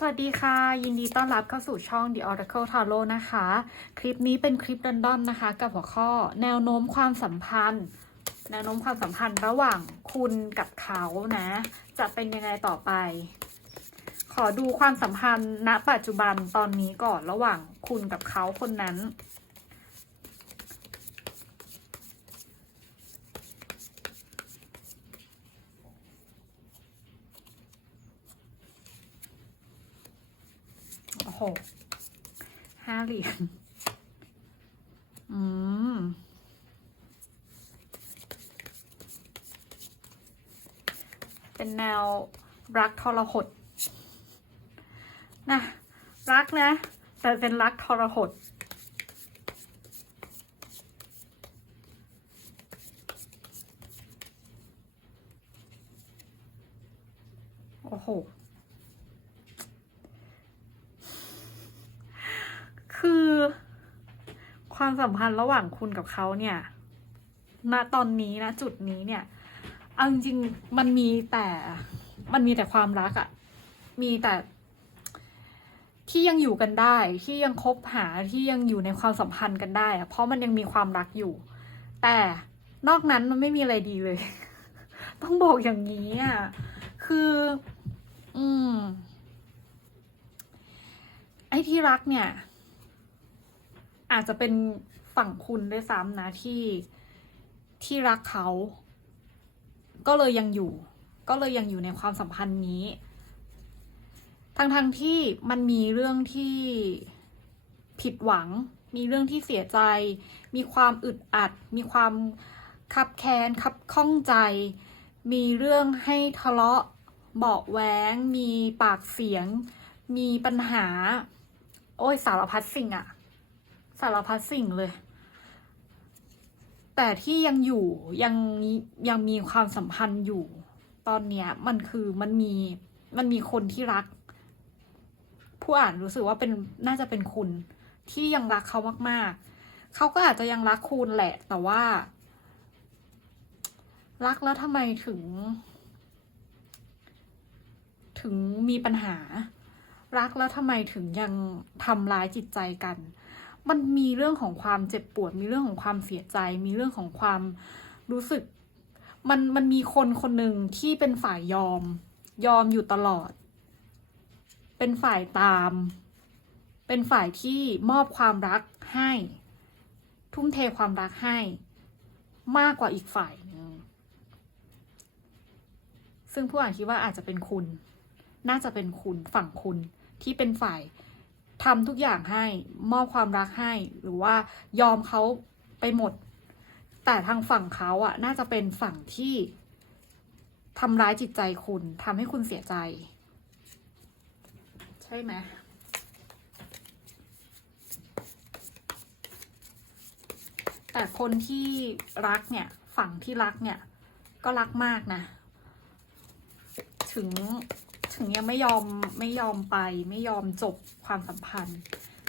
สวัสดีค่ะ ยินดีต้อนรับเข้าสู่ช่อง The Oracle Tarot นะคะ คลิปนี้เป็นคลิปรันดอมนะคะ กับหัวข้อแนวโน้มความสัมพันธ์ แนวโน้มความสัมพันธ์ระหว่างคุณกับเขานะ จะเป็นยังไงต่อไป ขอดูความสัมพันธ์ณปัจจุบันตอนนี้ก่อนระหว่างคุณกับเขาคนนั้น โอ้โหห้าเหรียญอืมเป็นแนวรักทรหดนะรักนะ แต่เป็นรักทรหดโอ้โห คือ ความสัมพันธ์ระหว่างคุณกับเขาเนี่ยณตอนนี้นะจุดนี้เนี่ยเอาจริงๆมันมีแต่มันมีแต่ความรักอะมีแต่ ที่ยังอยู่กันได้ ที่ยังคบหาที่ยังอยู่ในความสัมพันธ์กันได้เพราะมันยังมีความรักอยู่ แต่นอกนั้นมันไม่มีอะไรดีเลย ต้องบอกอย่างนี้อะคือ อืม ไอ้ที่รักเนี่ย อาจจะเป็นฝั่งคุณด้วยซ้ำนะที่ที่รักเขา ก็เลยยังอยู่ ก็เลยยังอยู่ในความสัมพันธ์นี้ ทั้งๆทที่มันมีเรื่องที่ผิดหวัง มีเรื่องที่เสียใจ มีความอึดอัด มีความคับแค้นคับข้องใจ มีเรื่องให้ทะเลาะเบาะแว้งมีปากเสียง มีปัญหา โอ้ยสารพัดสิ่งอะ สารพัดสิ่งเลย แต่ที่ยังอยู่ยังยังมีความสัมพันธ์อยู่ ตอนเนี้ยมันคือมันมีมันมีคนที่รัก ผู้อ่านรู้สึกว่าเป็นน่าจะเป็นคุณ ที่ยังรักเขามาก ๆ เขาก็อาจจะยังรักคุณแหละ แต่ว่า รักแล้วทำไมถึง ถึงมีปัญหา รักแล้วทำไมถึงยังทำร้ายจิตใจกัน มันมีเรื่องของความเจ็บปวด มีเรื่องของความเสียใจ มีเรื่องของความรู้สึก มันมันมีคนคนหนึ่งที่เป็นฝ่ายยอม ยอมอยู่ตลอด เป็นฝ่ายตาม เป็นฝ่ายที่มอบความรักให้ ทุ่มเทความรักให้ มากกว่าอีกฝ่ายหนึ่งซึ่งผู้อ่านคิดว่าอาจจะเป็นคุณ น่าจะเป็นคุณฝั่งคุณที่เป็นฝ่าย ทำทุกอย่างให้มอบความรักให้ หรือว่ายอมเขาไปหมด แต่ทางฝั่งเขาอะน่าจะเป็นฝั่งที่ทำร้ายจิตใจคุณทำให้คุณเสียใจ ใช่ไหมแต่คนที่รักเนี่ย ฝั่งที่รักเนี่ย ก็รักมากนะ ถึง ถึงยังไม่ยอมไม่ยอมไป ไม่ยอมจบความสัมพันธ์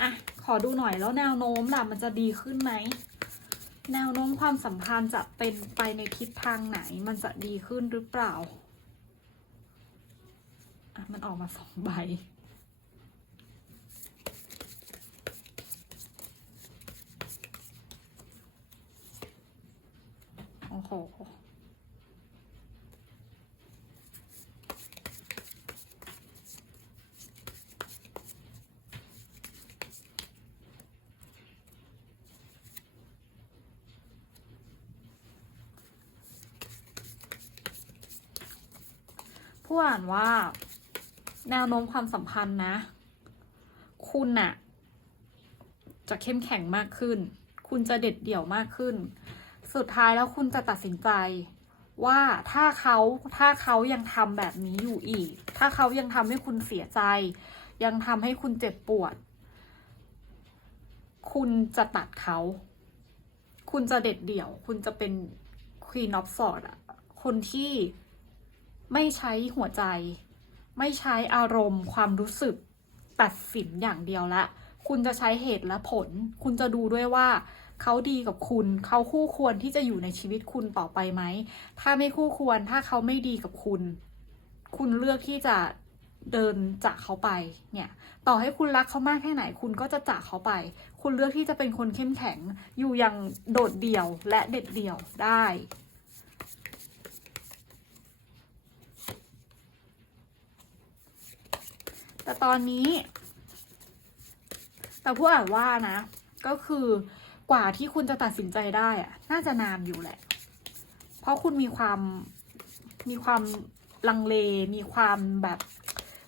อะขอดูหน่อยแล้วแนวโน้มล่ะมันจะดีขึ้นไหมแนวโน้มความสัมพันธ์จะเป็นไปในทิศทางไหน มันจะดีขึ้นหรือเปล่าอะมันออกมาสองใบโอ้โห ผู้อ่านว่า แนวโน้มความสัมพันธ์นะ คุณน่ะจะเข้มแข็งมากขึ้น คุณจะเด็ดเดี่ยวมากขึ้น สุดท้ายแล้วคุณจะตัดสินใจว่าถ้าเขาถ้าเขายังทำแบบนี้อยู่อีก ถ้าเขายังทำให้คุณเสียใจ ยังทำให้คุณเจ็บปวด คุณจะตัดเขา คุณจะเด็ดเดี่ยว คุณจะเป็น Queen of Swords อะคนที่ ไม่ใช้หัวใจ ไม่ใช้อารมณ์ ความรู้สึก ตัดสินอย่างเดียวละ คุณจะใช้เหตุและผล คุณจะดูด้วยว่าเขาดีกับคุณ เขาคู่ควรที่จะอยู่ในชีวิตคุณต่อไปไหม ถ้าไม่คู่ควร ถ้าเขาไม่ดีกับคุณ คุณเลือกที่จะเดินจากเขาไป เนี่ย ต่อให้คุณรักเขามากแค่ไหน คุณก็จะจากเขาไป คุณเลือกที่จะเป็นคนเข้มแข็ง อยู่อย่างโดดเดี่ยวและเด็ดเดี่ยวได้ แต่ตอนนี้ แต่ผู้อ่านว่านะ ก็คือกว่าที่คุณจะตัดสินใจได้อะน่าจะนานอยู่แหละ เพราะคุณมีความมีความลังเล มีความแบบ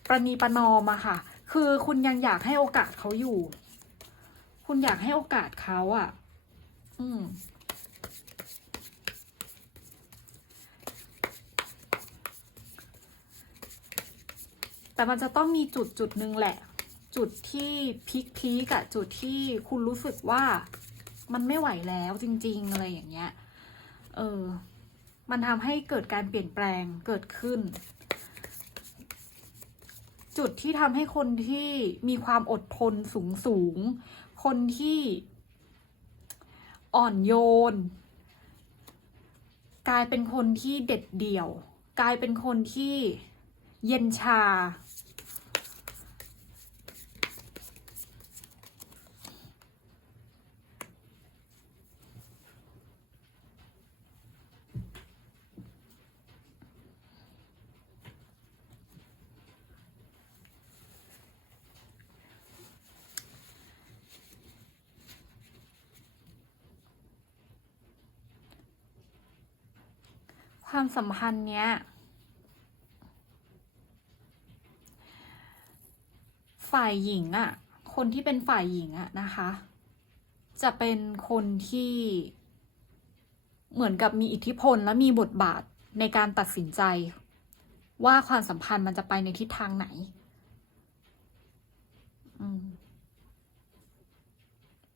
ประนีประนอมอะค่ะ คือคุณยังอยากให้โอกาสเขาอยู่ คุณอยากให้โอกาสเขาอะอืม แต่มันจะต้องมีจุดจุดหนึ่งแหละ จุดที่พีคพีกอะจุดที่คุณรู้สึกว่ามันไม่ไหวแล้วจริง ๆ อะไรอย่างเงี้ย เออ มันทำให้เกิดการเปลี่ยนแปลงเกิดขึ้น จุดที่ทำให้คนที่มีความอดทนสูงสูง คนที่อ่อนโยน กลายเป็นคนที่เด็ดเดี่ยว กลายเป็นคนที่เย็นชา ความสัมพันธ์เนี้ย ฝ่ายหญิงอะคนที่เป็นฝ่ายหญิงอะนะคะ จะเป็นคนที่เหมือนกับมีอิทธิพลและมีบทบาทในการตัดสินใจ ว่าความสัมพันธ์มันจะไปในทิศทางไหน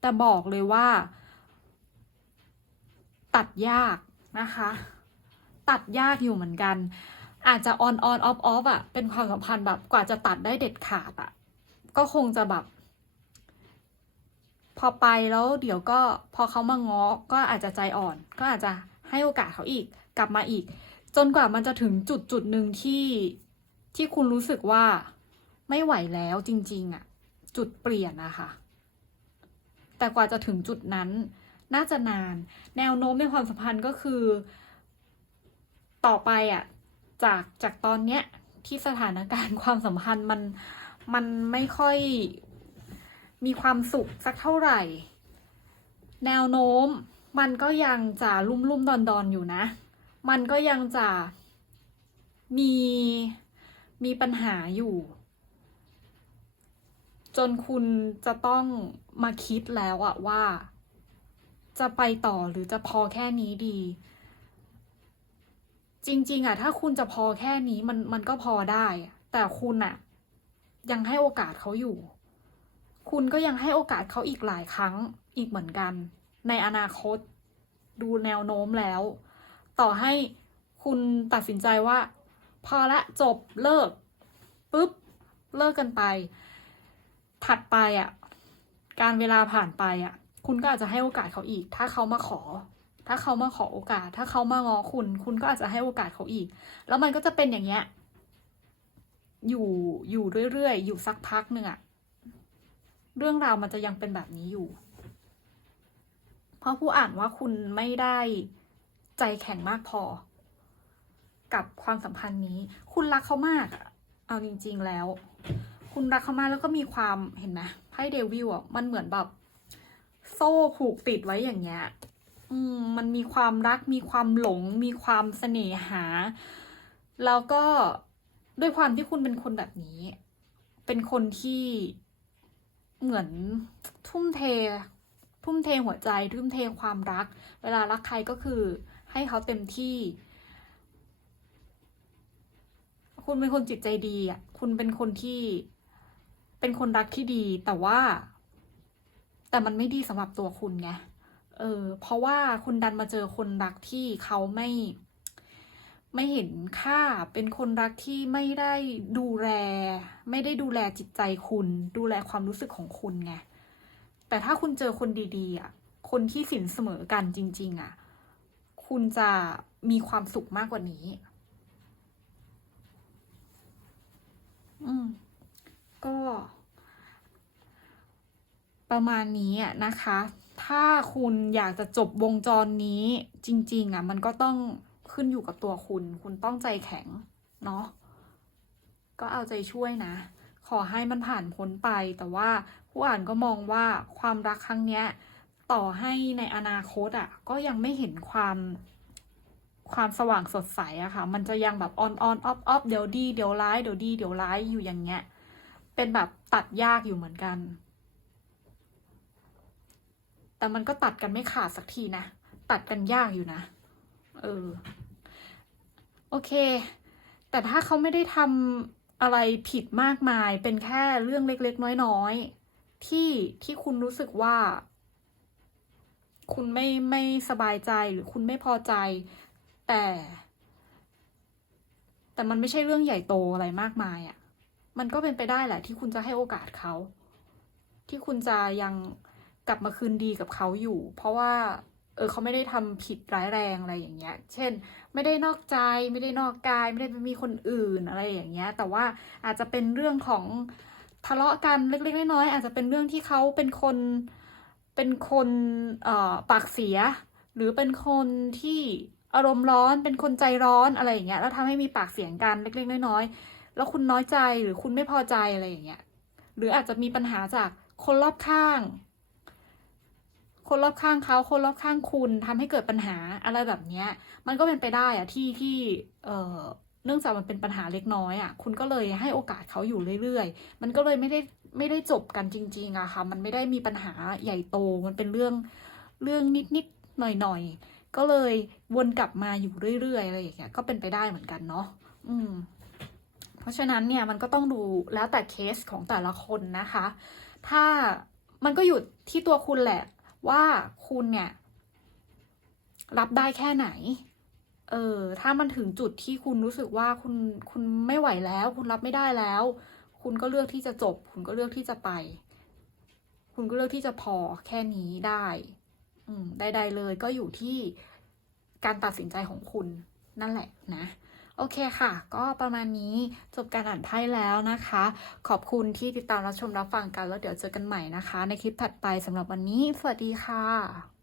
แต่บอกเลยว่า ตัดยากนะคะ ตัดยากอยู่เหมือนกัน อาจจะ on on off off อะเป็นความสัมพันธ์แบบกว่าจะตัดได้เด็ดขาดอะก็คงจะแบบ พอไปแล้วเดี๋ยวก็พอเขามาง้อก็อาจจะใจอ่อน ก็อาจจะให้โอกาสเขาอีกกลับมาอีก จนกว่ามันจะถึงจุดจุดหนึ่งที่ที่คุณรู้สึกว่าไม่ไหวแล้วจริง ๆอะ จุดเปลี่ยนนะคะ แต่กว่าจะถึงจุดนั้น น่าจะนาน แนวโน้มในความสัมพันธ์ก็คือ ต่อไปอะจากจากตอนเนี้ยที่สถานการณ์ความสัมพันธ์มันมันไม่ค่อยมีความสุขสักเท่าไหร่ แนวโน้มมันก็ยังจะลุ่มลุ่มดอนดอนอยู่นะ มันก็ยังจะมีมีปัญหาอยู่ จนคุณจะต้องมาคิดแล้วอะว่า จะไปต่อหรือจะพอแค่นี้ดี จริง ๆอะถ้าคุณจะพอแค่นี้มันมันก็พอได้ แต่คุณอะยังให้โอกาสเขาอยู่ คุณก็ยังให้โอกาสเขาอีกหลายครั้งอีกเหมือนกัน ในอนาคต ดูแนวโน้มแล้ว ต่อให้คุณตัดสินใจว่า พอละจบเลิกปุ๊บเลิกกันไป ถัดไปอะ การเวลาผ่านไปอะ คุณก็อาจจะให้โอกาสเขาอีก ถ้าเขามาขอ ถ้าเขามาขอโอกาส ถ้าเขามางอคุณ คุณก็อาจจะให้โอกาสเขาอีก แล้วมันก็จะเป็นอย่างเงี้ย อยู่อยู่เรื่อยๆ อยู่สักพักหนึ่งอะเรื่องราวมันจะยังเป็นแบบนี้อยู่ เพราะผู้อ่านว่าคุณไม่ได้ใจแข็งมากพอ กับความสัมพันธ์นี้ คุณรักเขามากอะเอาจริง ๆแล้ว คุณรักเขามากแล้วก็มีความเห็นไหมไพ่เดวิลอะมันเหมือนแบบโซ่ผูกติดไว้อย่างเงี้ย มันมีความรัก มีความหลง มีความเสน่หา แล้วก็ด้วยความที่คุณเป็นคนแบบนี้ เป็นคนที่เหมือนทุ่มเท ทุ่มเทหัวใจ ทุ่มเทความรัก เวลารักใครก็คือให้เขาเต็มที่ คุณเป็นคนจิตใจดีอะ คุณเป็นคนที่ เป็นคนรักที่ดี แต่ว่า แต่มันไม่ดีสำหรับตัวคุณไง เออเพราะว่าคุณดันมาเจอคนรักที่เขาไม่ ไม่เห็นค่าเป็นคนรักที่ไม่ได้ดูแล ไม่ได้ดูแลจิตใจคุณ ดูแลความรู้สึกของคุณไงแต่ถ้าคุณเจอคนดีๆอะคนที่สินเสมอกันจริง ๆ อะ คุณจะมีความสุขมากกว่านี้ อืม ก็ ประมาณนี้อะนะคะ ถ้าคุณอยากจะจบวงจรนี้จริง ๆ อะ มันก็ต้องขึ้นอยู่กับตัวคุณ คุณต้องใจแข็ง เนาะก็เอาใจช่วยนะ ขอให้มันผ่านพ้นไป แต่ว่าผู้อ่านก็มองว่าความรักครั้งเนี้ย ต่อให้ในอนาคตอะ ก็ยังไม่เห็นความความสว่างสดใสอะค่ะ มันจะยังแบบออนออนออฟออฟเดี๋ยวดี เดี๋ยวร้าย เดี๋ยวดี เดี๋ยวร้ายอยู่อย่างเงี้ย เป็นแบบตัดยากอยู่เหมือนกัน แต่มันก็ตัดกันไม่ขาดสักทีนะ ตัดกันยากอยู่นะ เออ โอเค แต่ถ้าเขาไม่ได้ทำอะไรผิดมากมาย เป็นแค่เรื่องเล็ก ๆ น้อยๆ ที่ที่คุณรู้สึกว่า คุณไม่ไม่สบายใจหรือคุณไม่พอใจ แต่ แต่มันไม่ใช่เรื่องใหญ่โตอะไรมากมายอะ่ะ มันก็เป็นไปได้แหละที่คุณจะให้โอกาสเขา ที่คุณจะยัง กลับมาคืนดีกับเขาอยู่ เพราะว่า เออเขาไม่ได้ทำผิดร้ายแรงอะไรอย่างเงี้ย เช่น ไม่ได้นอกใจไม่ได้นอกกาย ไม่ได้ไปมีคนอื่นอะไรอย่างเงี้ย แต่ว่าอาจจะเป็นเรื่องของทะเลาะกันเล็กๆน้อยๆอาจจะเป็นเรื่องที่เขาเป็นคนเป็นคนเอ่อปากเสีย หรือเป็นคนที่อารมณ์ร้อนเป็นคนใจร้อนอะไรอย่างเงี้ยแล้วทำให้มีปากเสียงกันเล็กๆน้อยๆแล้วคุณน้อยใจหรือคุณไม่พอใจอะไรอย่างเงี้ยหรืออาจจะมีปัญหาจากคนรอบข้าง คนรอบข้างเขาคนรอบข้างคุณทำให้เกิดปัญหาอะไรแบบเนี้ย มันก็เป็นไปได้อะที่ที่เอ่อเนื่องจากมันเป็นปัญหาเล็กน้อยอะคุณก็เลยให้โอกาสเขาอยู่เรื่อยๆ มันก็เลยไม่ได้ไม่ได้จบกันจริงๆอะค่ะ มันไม่ได้มีปัญหาใหญ่โต มันเป็นเรื่องเรื่องนิดๆหน่อยๆ ก็เลยวนกลับมาอยู่เรื่อยๆอะไรอย่างเงี้ย ก็เป็นไปได้เหมือนกันเนาะ อืม เพราะฉะนั้นเนี่ยมันก็ต้องดูแล้วแต่เคสของแต่ละคนนะคะ ถ้ามันก็อยู่ที่ตัวคุณแหละ ว่าคุณเนี่ย รับได้แค่ไหน เออ ถ้ามันถึงจุดที่คุณรู้สึกว่าคุณคุณไม่ไหวแล้ว คุณรับไม่ได้แล้ว คุณก็เลือกที่จะจบ คุณก็เลือกที่จะไป คุณก็เลือกที่จะพอแค่นี้ได้ อืมใดๆเลยก็อยู่ที่การตัดสินใจของคุณนั่นแหละนะ โอเคค่ะ ก็ประมาณนี้จบการอ่านไพ่แล้วนะคะ ขอบคุณที่ติดตามรับชมรับฟังกันแล้วเดี๋ยวเจอกันใหม่นะคะ ในคลิปถัดไปสำหรับวันนี้ สวัสดีค่ะ